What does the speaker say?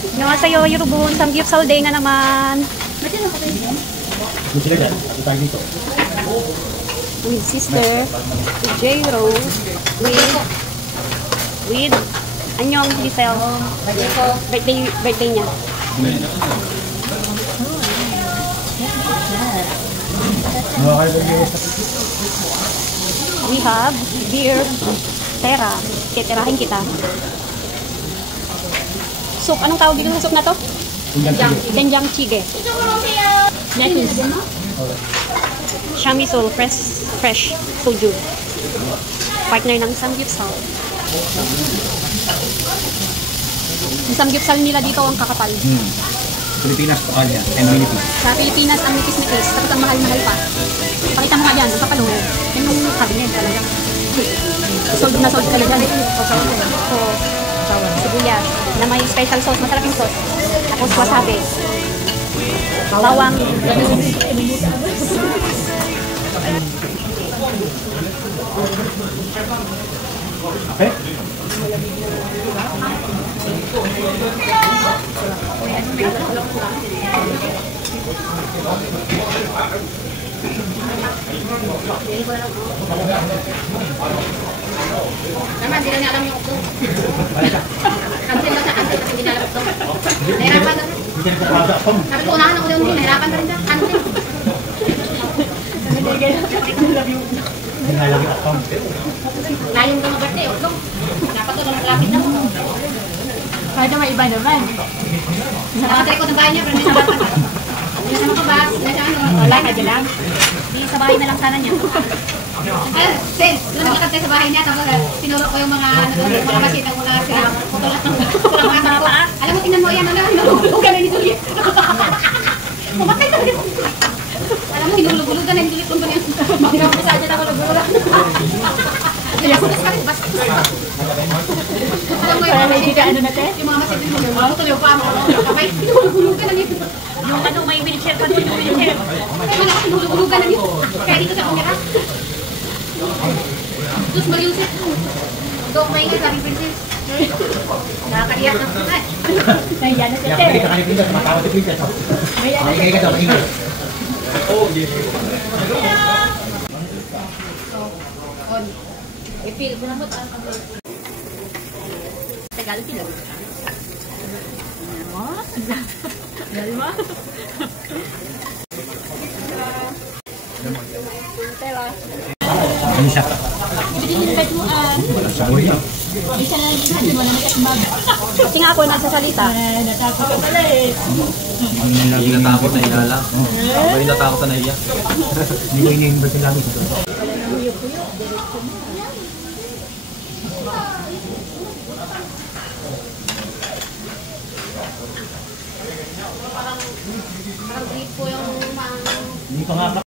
Annyeonghaseyo, Yorobun, samgyupsal day na naman. With sister, with J. Rose, with Annyeong Giselle. Birthday niya. We have beer, tera. Titirahin kita. Soup. Anong tawag dito sa soup na to? Doenjang jjigae. Lettuce. Shamisul, fresh soju. Partner ng samgyupsal. Yung samgyupsal nila dito ang kakapal. Pilipinas, pakal yan. And Philippines. Sa Pilipinas, ang nipis-nipis. Tapos ang mahal-mahal pa. Pakita mo nga dyan, ang kapalo. Yan yung cabinet talaga. Sold na sold ka na dyan. So, sibuyas. Na may special sauce, masaraping sauce. Tapos wasabi. Bawang. Okay? Naman, hindi na niya alam yung ukto. Cancel ba sa cancel kasi hindi na alam ukto? Nahirapan na rin. Sabi ko, unahan ako yung hindi. Nahirapan na rin siya. Cancel. Layong ka mag-birthday, ukto. Dapat ito na maglapit na mo. Kahit may iba naman. Nakatry ko ng bahay niya, pero may sabat pa. Hindi na ka ba? Wala ka dyan lang. Di sa bahay na lang sana niya. Sen, doon naglakad tayo sa bahay niya, tapos sinuro ko yung mga masit, ang mga sila. Pulang mga pa. Alam mo, tingnan mo yan, huwag ka na ni Juliet. Pumatay ka na. Alam mo, hinulog-hulugan na ni Juliet kung ganyan. Hindi ko sa dyan ako nagulog. Kaya ko kasi basta. Alam mo yung mga masit, ano na te? yung mga masit, yung mga masit, yung mga masit, hinulog-hulugan na niya. Yung ano may wheelchair pa dito, wheelchair. Hinulog-hulugan na niya. Kaya dito sa kumira. Terus maliusit. Dok, maingay sabi princess. Nakakaiyak na po. Nahiya na siya. Kaya ka kanipin ka, tumatawag si Princess. Maingay ka daw, maingay. Oh, yes. I-feel ko na po. Tagal sila. Galing mo? Tela. Ano siya? Ibigin mo Saboy yan. isa na lang mo na nagkatubag. Kasi nga ako nagsasalita. Natakot ka pala eh. Hindi natakot na hiya lang. Ako yung natakot na nahiya. Hindi ko ini-invite yung langit ito. Parang grip po yung mga... Hindi pa nga